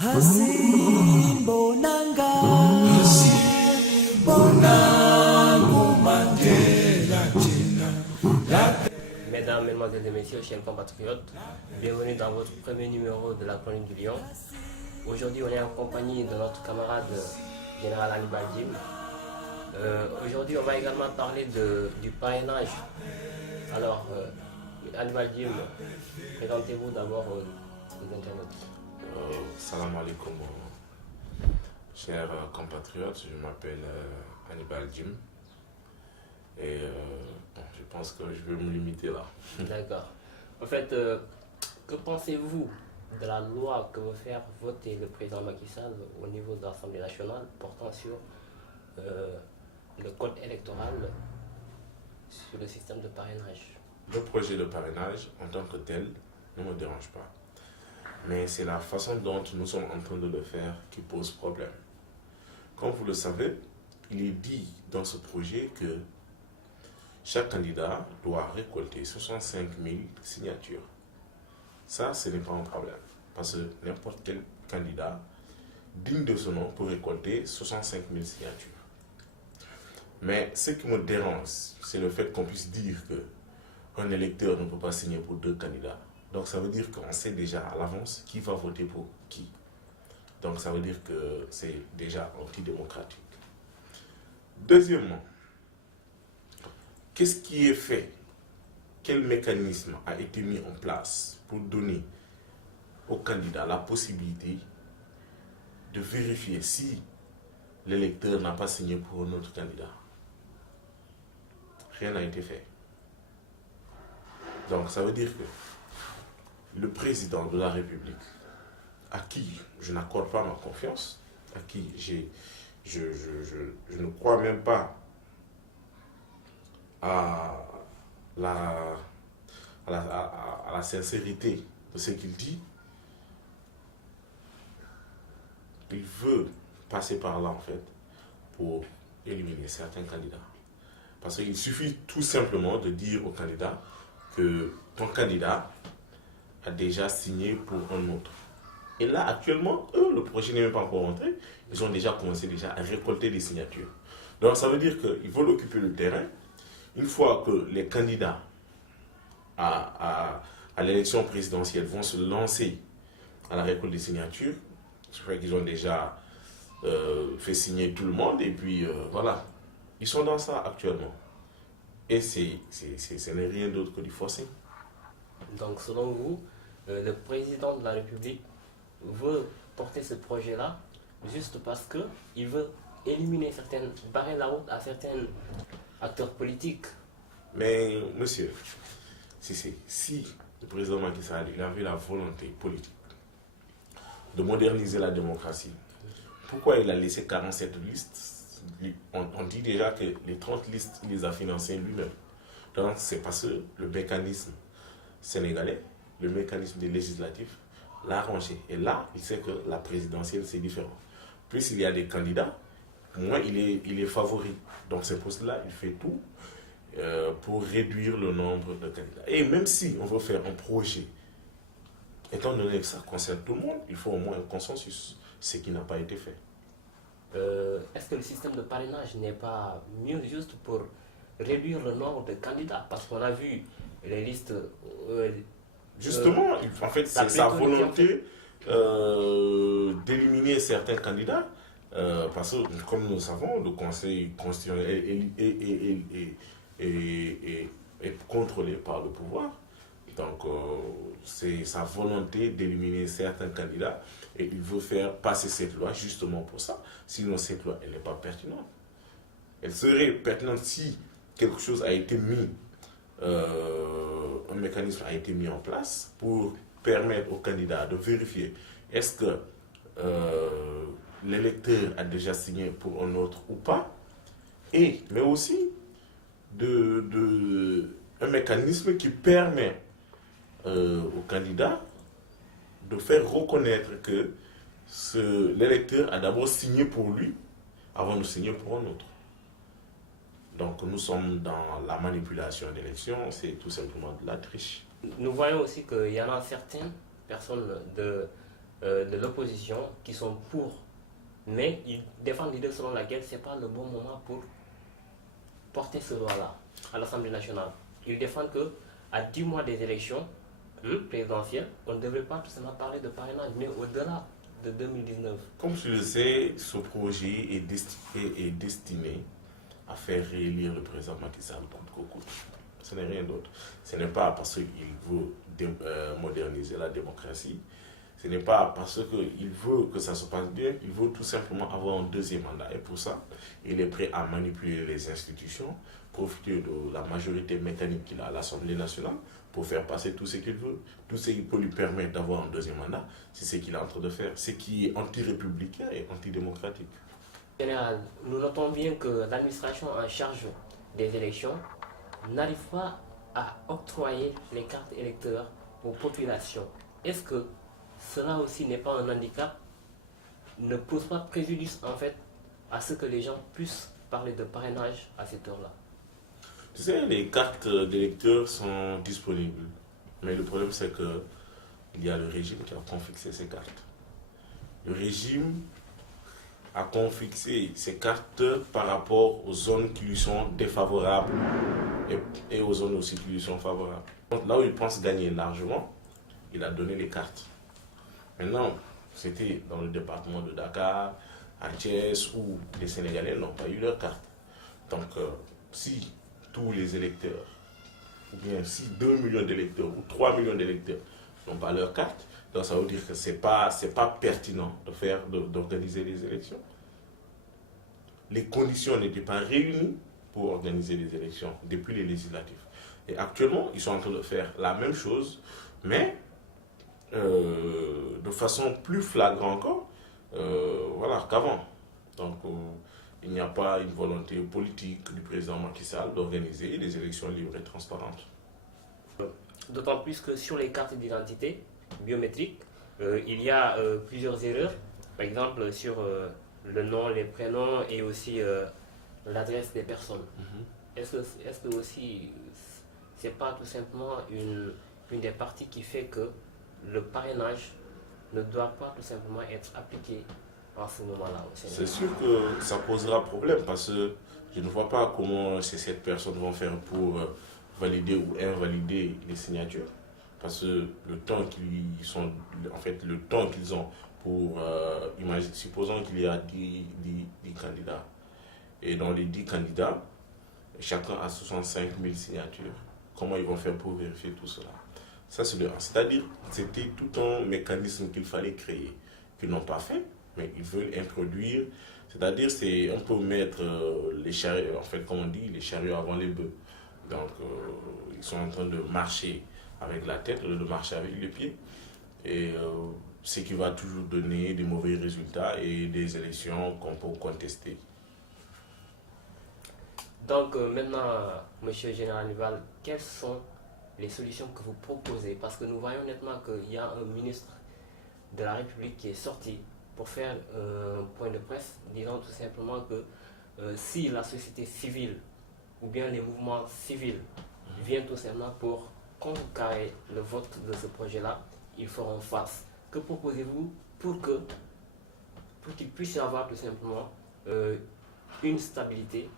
Mesdames, Mesdemoiselles et Messieurs, chers compatriotes, bienvenue dans votre premier numéro de la Chronique du Lion. Aujourd'hui, on est en compagnie de notre camarade général Hannibal Djim. Aujourd'hui, on va également parler du parrainage. Alors, Hannibal Djim, présentez-vous d'abord aux internautes. Salam alaikum, chers compatriotes, je m'appelle Hannibal Djim et je pense que je vais me limiter là. D'accord. En fait, que pensez-vous de la loi que veut faire voter le président Macky Sall au niveau de l'Assemblée nationale portant sur le code électoral, sur le système de parrainage? Le projet de parrainage en tant que tel ne me dérange pas. Mais c'est la façon dont nous sommes en train de le faire qui pose problème. Comme vous le savez, il est dit dans ce projet que chaque candidat doit récolter 65 000 signatures. Ça, ce n'est pas un problème. Parce que n'importe quel candidat digne de ce nom peut récolter 65 000 signatures. Mais ce qui me dérange, c'est le fait qu'on puisse dire qu'un électeur ne peut pas signer pour deux candidats. Donc ça veut dire qu'on sait déjà à l'avance qui va voter pour qui. Donc ça veut dire que c'est déjà antidémocratique. Deuxièmement, qu'est-ce qui est fait? Quel mécanisme a été mis en place pour donner au candidat la possibilité de vérifier si l'électeur n'a pas signé pour un autre candidat? Rien n'a été fait. Donc ça veut dire que le président de la République, à qui je n'accorde pas ma confiance, à qui je ne crois même pas à la sincérité de ce qu'il dit, il veut passer par là en fait pour éliminer certains candidats. Parce qu'il suffit tout simplement de dire au candidat que ton candidat a déjà signé pour un autre. Et là, actuellement, eux, le projet n'est même pas encore rentré. Ils ont déjà commencé à récolter des signatures. Donc, ça veut dire qu'ils veulent occuper le terrain. Une fois que les candidats à l'élection présidentielle vont se lancer à la récolte des signatures, je crois qu'ils ont déjà fait signer tout le monde. Et puis, voilà. Ils sont dans ça actuellement. Et ce n'est rien d'autre que du forcing. Donc, selon vous, le président de la République veut porter ce projet-là juste parce qu'il veut éliminer certaines, barrer la route à certains acteurs politiques. Mais, monsieur, si le président Macky Sall avait la volonté politique de moderniser la démocratie, pourquoi il a laissé 47 listes? On dit déjà que les 30 listes, il les a financées lui-même. Donc, c'est parce que le mécanisme sénégalais, le mécanisme des législatifs, l'a arrangé. Et là, il sait que la présidentielle, c'est différent. Plus il y a des candidats, moins il est favori. Donc, c'est pour cela qu'il fait tout pour réduire le nombre de candidats. Et même si on veut faire un projet, étant donné que ça concerne tout le monde, il faut au moins un consensus, ce qui n'a pas été fait. Est-ce que le système de parrainage n'est pas mieux juste pour réduire le nombre de candidats? Parce qu'on a vu les listes... Justement, en fait, c'est sa volonté d'éliminer certains candidats. Parce que, comme nous le savons, le Conseil constitutionnel est contrôlé par le pouvoir. Donc, c'est sa volonté d'éliminer certains candidats et il veut faire passer cette loi justement pour ça. Sinon, cette loi, elle n'est pas pertinente. Elle serait pertinente si quelque chose a été mis, un mécanisme a été mis en place pour permettre aux candidats de vérifier est-ce que l'électeur a déjà signé pour un autre ou pas, mais aussi un mécanisme qui permet aux candidats de faire reconnaître que l'électeur a d'abord signé pour lui avant de signer pour un autre. Donc nous sommes dans la manipulation d'élections, c'est tout simplement de la triche. Nous voyons aussi qu'il y en a certaines personnes de l'opposition qui sont pour, mais ils défendent l'idée selon laquelle ce n'est pas le bon moment pour porter ce loi-là à l'Assemblée nationale. Ils défendent que à 10 mois des élections présidentielles, on ne devrait pas tout simplement parler de parrainage, mais au-delà de 2019. Comme tu le sais, ce projet est destiné à faire réélire le président Macky Sall coûte que coûte. Ce n'est rien d'autre. Ce n'est pas parce qu'il veut moderniser la démocratie, ce n'est pas parce qu'il veut que ça se passe bien, il veut tout simplement avoir un deuxième mandat. Et pour ça, il est prêt à manipuler les institutions, profiter de la majorité mécanique qu'il a à l'Assemblée nationale pour faire passer tout ce qu'il veut. Tout ce qui peut lui permettre d'avoir un deuxième mandat, c'est ce qu'il est en train de faire. Ce qui est anti-républicain et antidémocratique. Général, nous notons bien que l'administration en charge des élections n'arrive pas à octroyer les cartes électeurs aux populations. Est-ce que cela aussi n'est pas un handicap, ne pose pas préjudice en fait à ce que les gens puissent parler de parrainage à cette heure-là? Tu sais, les cartes d'électeurs sont disponibles. Mais le problème, c'est que il y a le régime qui a confixé ces cartes. Le régime a confixé ces cartes par rapport aux zones qui lui sont défavorables et aux zones aussi qui lui sont favorables. Donc, là où il pense gagner largement, il a donné les cartes. Maintenant, c'était dans le département de Dakar, à Thiès, où les Sénégalais n'ont pas eu leur carte. Donc, si tous les électeurs, ou bien si 2 millions d'électeurs ou 3 millions d'électeurs n'ont pas leur carte, donc ça veut dire que ce n'est pas pertinent d'organiser les élections. Les conditions n'étaient pas réunies pour organiser les élections depuis les législatives. Et actuellement, ils sont en train de faire la même chose, mais de façon plus flagrante encore voilà, qu'avant. Donc, il n'y a pas une volonté politique du président Macky Sall d'organiser des élections libres et transparentes. D'autant plus que sur les cartes d'identité biométriques, il y a plusieurs erreurs. Par exemple, sur le nom, les prénoms et aussi l'adresse des personnes. Est-ce que aussi, c'est pas tout simplement une des parties qui fait que le parrainage ne doit pas tout simplement être appliqué en ce moment-là au Sénégal? C'est sûr que ça posera problème parce que je ne vois pas comment ces 7 personnes vont faire pour valider ou invalider les signatures. Parce que le temps le temps qu'ils ont pour, supposons qu'il y a 10 candidats. Et dans les 10 candidats, chacun a 65 000 signatures. Comment ils vont faire pour vérifier tout cela? Ça, c'est-à-dire, c'était tout un mécanisme qu'il fallait créer, qu'ils n'ont pas fait, mais ils veulent introduire. C'est-à-dire, c'est un peu mettre les chariots, en fait, comme on dit, les chariots avant les bœufs. Donc, ils sont en train de marcher avec la tête, de marcher avec les pieds. Et ce qui va toujours donner des mauvais résultats et des élections qu'on peut contester. Donc, maintenant, Monsieur Général Nival, quelles sont les solutions que vous proposez? Parce que nous voyons nettement qu'il y a un ministre de la République qui est sorti pour faire un point de presse disant tout simplement que si la société civile ou bien les mouvements civils viennent tout simplement pour contrecarrer le vote de ce projet-là, ils feront face. Que proposez-vous pour qu'il puisse y avoir tout simplement une stabilité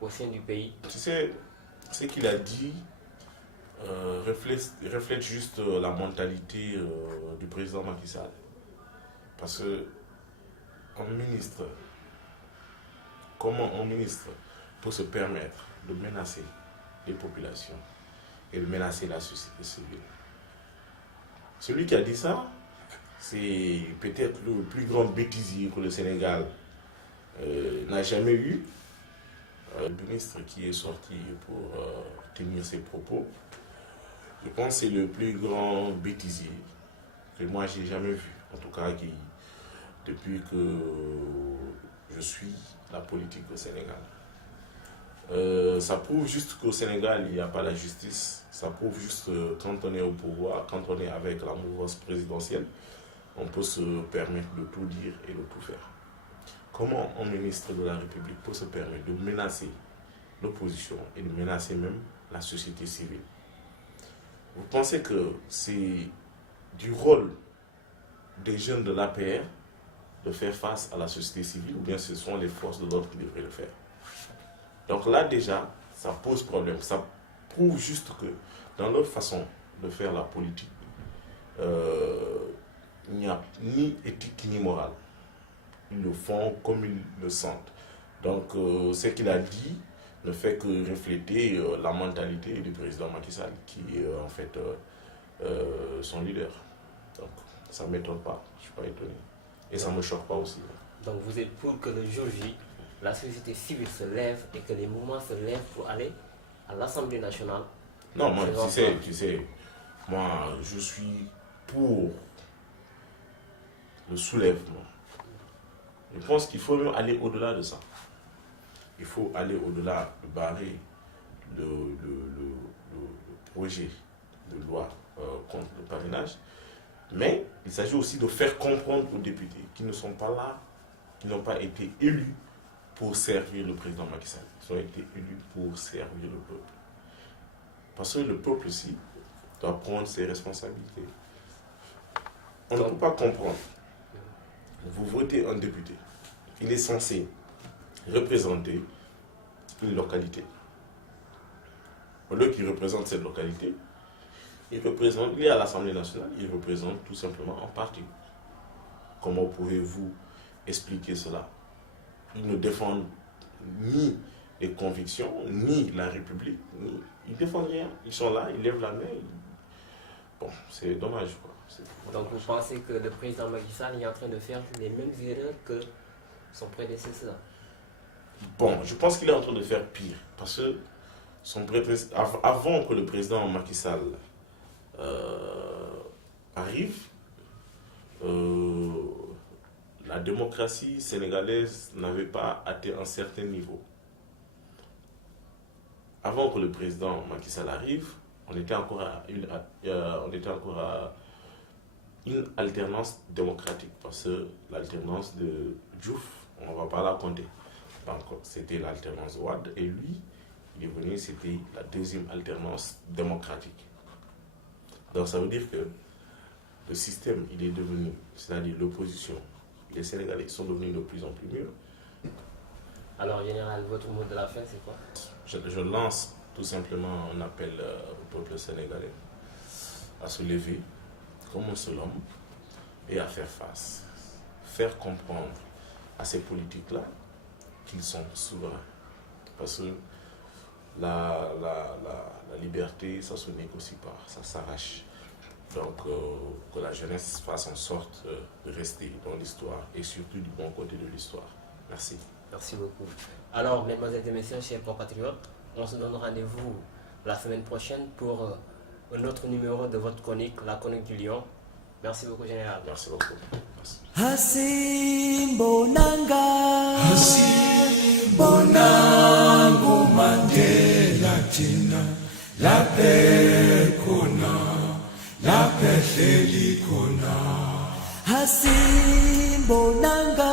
au sein du pays? Tu sais, ce qu'il a dit reflète juste la mentalité du président Macky Sall. Parce que comment un ministre peut se permettre de menacer les populations et de menacer la société civile? Celui qui a dit ça, c'est peut-être le plus grand bêtisier que le Sénégal n'a jamais eu. Le ministre qui est sorti pour tenir ses propos, je pense que c'est le plus grand bêtisier que moi j'ai jamais vu. En tout cas, depuis que je suis la politique au Sénégal. Ça prouve juste qu'au Sénégal, il n'y a pas la justice. Ça prouve juste que quand on est au pouvoir, quand on est avec la mouvance présidentielle, on peut se permettre de tout dire et de tout faire. Comment un ministre de la République peut se permettre de menacer l'opposition et de menacer même la société civile? Vous pensez que c'est du rôle des jeunes de l'APR de faire face à la société civile ou bien ce sont les forces de l'ordre qui devraient le faire. Donc là déjà, ça pose problème. Ça prouve juste que dans leur façon de faire la politique, il n'y a ni éthique ni morale. Ils le font comme ils le sentent. Donc ce qu'il a dit ne fait que refléter la mentalité du président Macky Sall, qui est en fait son leader. Donc ça ne m'étonne pas, je ne suis pas étonné. Et ça ne me choque pas aussi. Donc vous êtes pour que le jour J, la société civile se lève et que les mouvements se lèvent pour aller à l'Assemblée nationale? Non, moi, tu sais, moi, je suis pour le soulèvement. Je pense qu'il faut même aller au-delà de ça. Il faut aller au-delà de barrer le projet de loi contre le parrainage. Mais il s'agit aussi de faire comprendre aux députés qui ne sont pas là, qui n'ont pas été élus pour servir le président Macky Sall. Ils ont été élus pour servir le peuple. Parce que le peuple aussi doit prendre ses responsabilités. On ne peut pas comprendre. Vous votez un député. Il est censé représenter une localité. Au lieu qu'il représente cette localité, il est à l'Assemblée nationale, il représente tout simplement un parti. Comment pouvez-vous expliquer cela? Ils ne défendent ni les convictions, ni la République, ils ne défendent rien. Ils sont là, ils lèvent la main. Bon, c'est dommage, quoi. Donc vous pensez que le président Macky Sall est en train de faire les mêmes erreurs que son prédécesseur? Bon, je pense qu'il est en train de faire pire. Parce que avant que le président Macky Sall arrive, la démocratie sénégalaise n'avait pas atteint un certain niveau. Avant que le président Macky Sall arrive, on était encore à une alternance démocratique, parce que l'alternance de Diouf, on ne va pas la compter. Donc c'était l'alternance Wade, et lui, il est venu, c'était la deuxième alternance démocratique. Donc ça veut dire que le système, il est devenu, c'est-à-dire l'opposition, les Sénégalais sont devenus de plus en plus mûrs. Alors, général, votre mot de la fin, c'est quoi? Je lance tout simplement un appel au peuple sénégalais à se lever comme un seul homme et à faire face, faire comprendre à ces politiques-là qu'ils sont souverains. Parce que la liberté, ça se négocie pas, ça s'arrache. Donc, que la jeunesse fasse en sorte de rester dans l'histoire et surtout du bon côté de l'histoire. Merci. Merci beaucoup. Alors, mesdemoiselles et messieurs, chers compatriotes, on se donne rendez-vous la semaine prochaine pour un autre numéro de votre chronique, la chronique du Lion. Merci beaucoup, Général. Merci beaucoup. Merci. Hasimbo nangu Mandela tina la pekona la pehleli kona Hasimbo nangu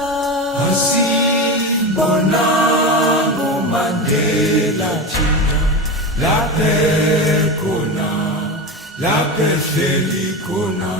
Mandela tina la pekona la pehleli kona